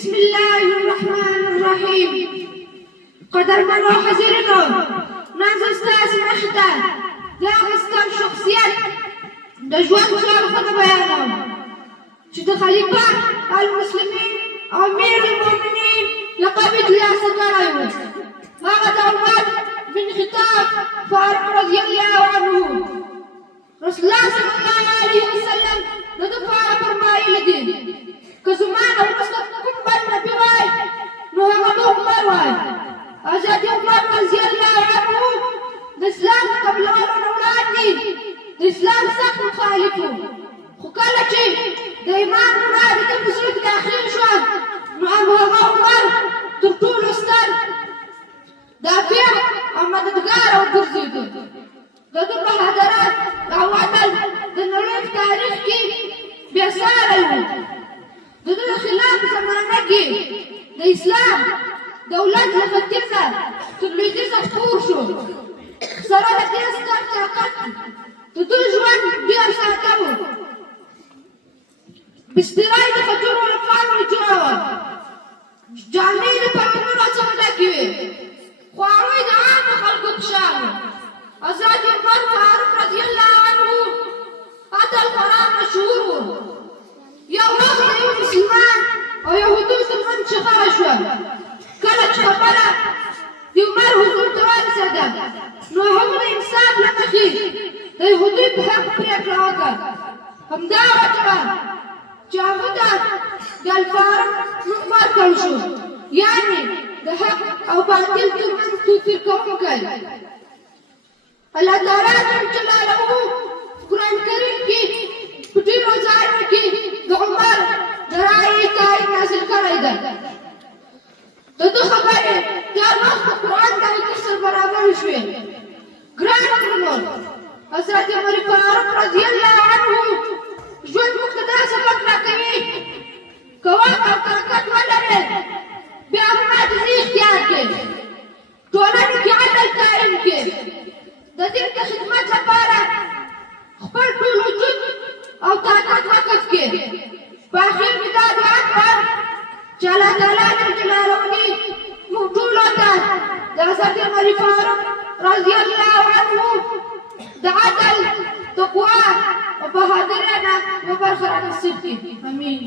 بسم الله الرحمن الرحيم. قدرمن او حضرینو، نازل ستاسو مخې ته د هغه ستر شخصیت د ژوند تاریخونه بیانوم چې د خلیفه المسلمین او امیر المؤمنین لقب یې ترلاسه کړی و. هغه د عمر بن خطاب فاروق رضی الله عنه رسول الله صلی الله علیه وسلم د ده په اړه فرمایلي دي: که زما نه وروسته کوم بل نبي وای نو هغه به عمر وای. حضرت عمر رضی الله عنه د اسلام د قبلولو نه وړاندې د اسلام سخت مخالف و، خو کله چې د ایمان رڼا د ده په زړه کې داخل شوه نو هماغه عمر تر ټولو ستر دافع او مددګار وګرځېده. د ده بهادرت او عدل د نړۍ په تاریخ کې بېساری و. د ده د خلاف زمانه کې د اسلام دولت له ختیځه تر لویدیځه خپور شو. سره د دې ستر طاقت د ده ژوند ډېر ساده و. بستره یې د خجورو له پاڼو جوړه وه، جامې یې د پرندونو څخه ډکې وې، خواړه یې د عامو خلکو په شان وو. حضرت عمر فاروق رضی الله عنه عدل خورا مشهور و. یو وخت د یو مسلمان او یهودي ترمنځ شخړه شوه. کله چې خبره د عمر حضور ته ورسېده نو هغه د انصاف له مخې د یهودي په حق پرېکړه وکړه. همدا وجه وه چې هغه ته د الفاروق نوم ورکړل شو، یعنې د حق او باطل ترمنځ توپیر کوونکی. الله تعالی جل جلاله قرآن کریم کې په ډېرو ځایونو کې د عمر د رایې تایید نازل کړی ده. د ده خبرې هر وخت د قرآن د حدیث سره برابرې شوې. ګران وروڼو، حضرت عمر فاروق رضی الله عنه ژوند موږ ته دا سبق راکوي: که واک او طاقت ولرې بیا هم عاجزي اختیار کړې، ټولنې کې عدل قایم کړې، د دین د خدمت لپاره خپل ټول وجود او طاقت وقف کړې. په اخر کې دا دعا کوم چې الله تعالی جل جلاله دې موږ ټولو ته د حضرت عمر فاروق رضی الله عنه د عدل، تقوا او بهادرۍ نه برخه رانصیب کړي. امین.